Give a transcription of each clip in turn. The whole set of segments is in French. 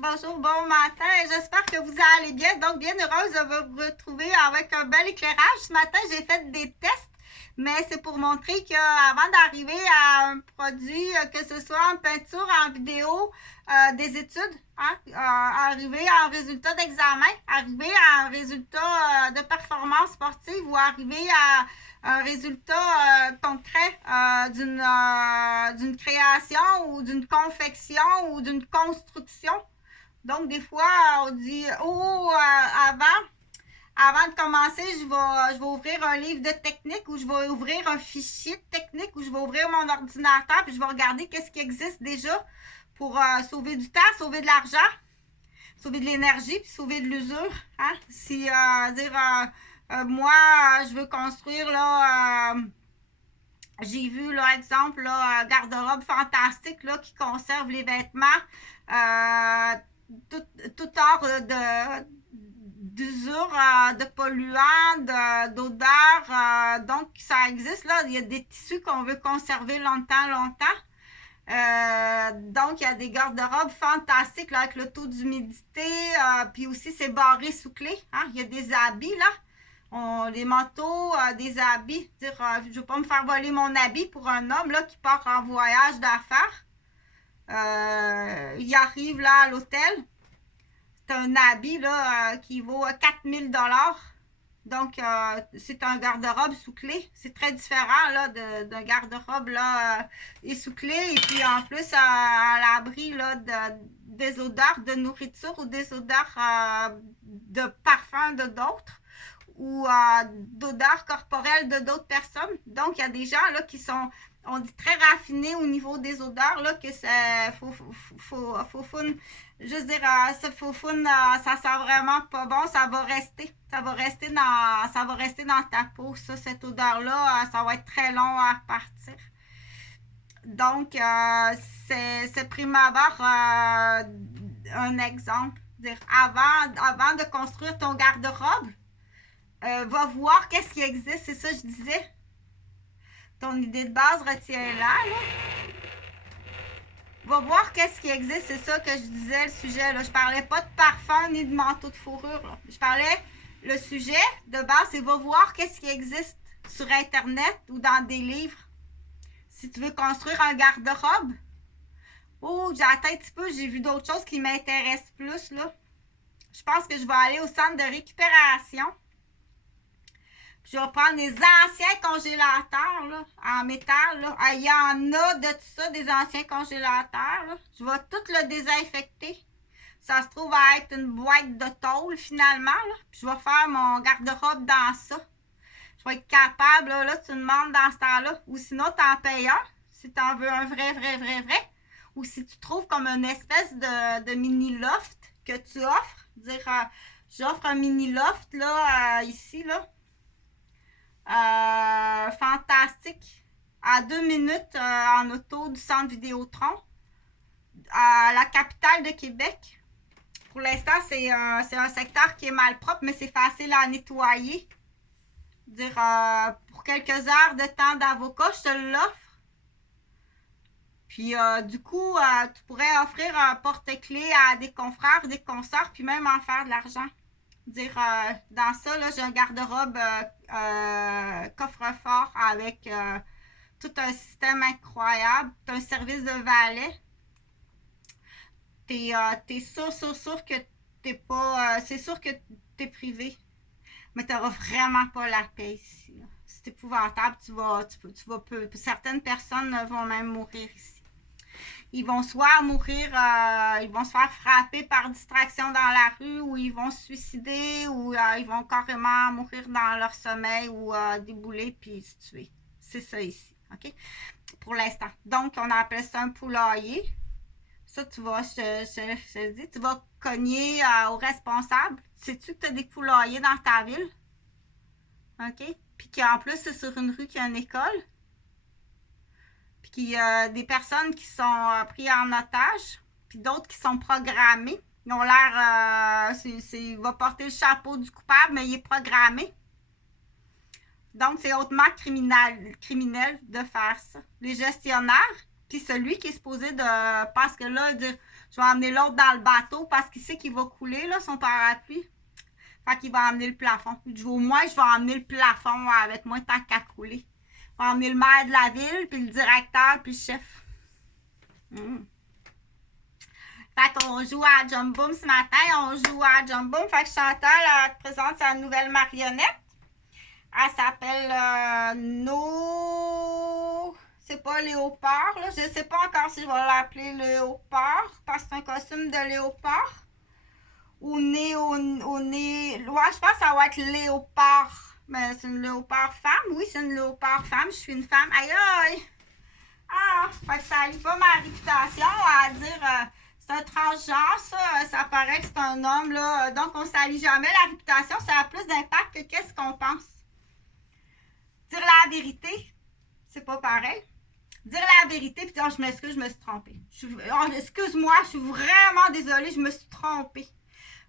Bonjour, bon matin. J'espère que vous allez bien. Donc, bien heureuse de vous retrouver avec un bel éclairage. Ce matin, j'ai fait des tests, mais c'est pour montrer qu'avant d'arriver à un produit, que ce soit en peinture, en vidéo, des études, hein, arriver à un résultat d'examen, arriver à un résultat de performance sportive ou arriver à un résultat concret d'une création ou d'une confection ou d'une construction. Donc, des fois, on dit, avant de commencer, je vais ouvrir un livre de technique ou je vais ouvrir un fichier de technique ou je vais ouvrir mon ordinateur puis je vais regarder qu'est-ce qui existe déjà pour sauver du temps, sauver de l'argent, sauver de l'énergie puis sauver de l'usure. Hein? Si, moi, je veux construire, là, j'ai vu, là, exemple, là, garde-robe fantastique, là, qui conserve les vêtements, tout hors d'usure, de polluants, d'odeurs. Donc, ça existe, là. Il y a des tissus qu'on veut conserver longtemps. Donc, il y a des garde-robes fantastiques, là, avec le taux d'humidité. Puis aussi, c'est barré sous clé. Hein? Il y a des habits, là. Les manteaux, des habits. Dire, je ne veux pas me faire voler mon habit pour un homme là, qui part en voyage d'affaires. Il arrive là à l'hôtel. C'est un habit là, qui vaut 4000 $. Donc, c'est un garde-robe sous clé. C'est très différent là, d'un garde-robe là, essouclé. Et puis, en plus, à l'abri là, des odeurs de nourriture ou des odeurs de parfum de d'autres ou d'odeurs corporelles de d'autres personnes. Donc, il y a des gens là, qui sont, on dit, très raffinés au niveau des odeurs, là, que c'est je veux dire, ce faux-fun, ça sent vraiment pas bon, ça va rester. Ça va rester dans ta peau, ça, cette odeur-là, ça va être très long à partir. Donc, c'est prime abord un exemple. Dire, avant de construire ton garde-robe, va voir qu'est-ce qui existe, c'est ça que je disais. Ton idée de base, retiens-la, là. Va voir qu'est-ce qui existe, c'est ça que je disais, le sujet, là. Je parlais pas de parfum ni de manteau de fourrure, là. Je parlais, le sujet de base, c'est va voir qu'est-ce qui existe sur Internet ou dans des livres. Si tu veux construire un garde-robe, oh, j'ai atteint un petit peu, j'ai vu d'autres choses qui m'intéressent plus, là. Je pense que je vais aller au centre de récupération. Je vais prendre les anciens congélateurs là, en métal. Là. Il y en a de tout ça, des anciens congélateurs. Là. Je vais tout le désinfecter. Ça se trouve à être une boîte de tôle finalement. Là. Puis je vais faire mon garde-robe dans ça. Je vais être capable, là tu demandes dans ce temps-là. Ou sinon, tu en payes un, si tu en veux un vrai. Ou si tu trouves comme une espèce de mini-loft que tu offres. Dire, j'offre un mini-loft là, ici, là. Fantastique. À 2 minutes en auto du centre Vidéotron, à la capitale de Québec. Pour l'instant, c'est un secteur qui est mal propre, mais c'est facile à nettoyer. Dire, pour quelques heures de temps d'avocat, je te l'offre. Puis, du coup, tu pourrais offrir un porte-clés à des confrères, des consorts, puis même en faire de l'argent. Dire, dans ça, là, j'ai un garde-robe coffre-fort avec tout un système incroyable, t'as un service de valet. T'es sûr que t'es pas. C'est sûr que t'es privé, mais t'auras vraiment pas la paix ici. Là. C'est épouvantable, certaines personnes vont même mourir ici. Ils vont soit mourir, ils vont se faire frapper par distraction dans la rue, ou ils vont se suicider, ou ils vont carrément mourir dans leur sommeil, ou débouler puis se tuer. C'est ça ici, ok? Pour l'instant. Donc, on appelle ça un poulailler. Ça, tu vas, je dis, tu vas cogner au responsable. Sais-tu que tu as des poulaillers dans ta ville? Ok? Puis qu'en plus, c'est sur une rue qui a une école. Puis qu'il y a des personnes qui sont prises en otage, puis d'autres qui sont programmées. Ils ont l'air, il va porter le chapeau du coupable, mais il est programmé. Donc, c'est hautement criminel de faire ça. Les gestionnaires, puis celui qui est supposé de... Parce que là, dire, Je vais emmener l'autre dans le bateau parce qu'il sait qu'il va couler, là, son parapluie. Fait qu'il va emmener le plafond. Au moins, je vais emmener le plafond avec moi tant qu'à couler. Je vais emmener le maire de la ville, puis le directeur, puis le chef. Fait qu'on joue à Jump Boom ce matin. On joue à Jump Boom. Fait que Chantal te présente sa nouvelle marionnette. Elle s'appelle No... C'est pas Léopard, là. Je sais pas encore si je vais l'appeler Léopard, parce que c'est un costume de léopard. Ou nez. Ouais, je pense que ça va être léopard. Mais c'est une léopard femme. Oui, c'est une léopard femme. Je suis une femme. Aïe aïe! Ah! Fait que ça arrive pas ma réputation à dire c'est un transgenre, ça paraît que c'est un homme, là. Donc on salit jamais la réputation, ça a plus d'impact que qu'est-ce qu'on pense. Dire la vérité, c'est pas pareil. Dire la vérité, puis dire je m'excuse, je me suis trompée. Excuse-moi, je suis vraiment désolée, je me suis trompée.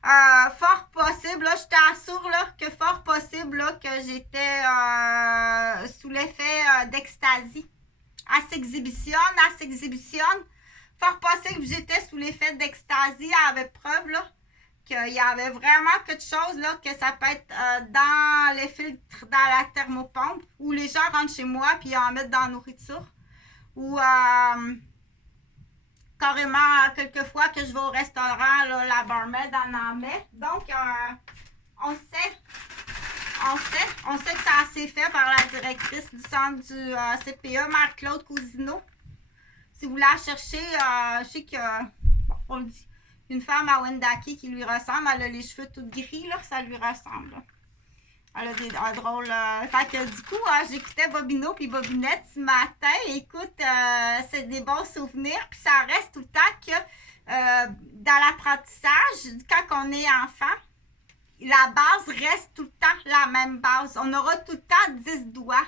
Fort possible, là, je t'assure là, que fort possible là, que j'étais sous l'effet d'extasie. Elle s'exhibitionne. Fort possible que j'étais sous l'effet d'extasie. Elle avait preuve là, qu'il y avait vraiment quelque chose là, que ça peut être dans les filtres, dans la thermopompe, où les gens rentrent chez moi puis en mettent dans la nourriture. Ou carrément, quelquefois que je vais au restaurant, là, la barmaid en met. Donc, on sait que ça a été fait par la directrice du centre du CPE, Marc-Claude Cousineau. Si vous la cherchez, je sais que, bon, on le dit, une femme à Wendake qui lui ressemble, elle a les cheveux tout gris, là, ça lui ressemble. Là. Elle a des drôles. Fait que du coup, j'écoutais Bobino puis Bobinette ce matin. Écoute, c'est des bons souvenirs. Puis ça reste tout le temps que dans l'apprentissage, quand on est enfant, la base reste tout le temps la même base. On aura tout le temps 10 doigts.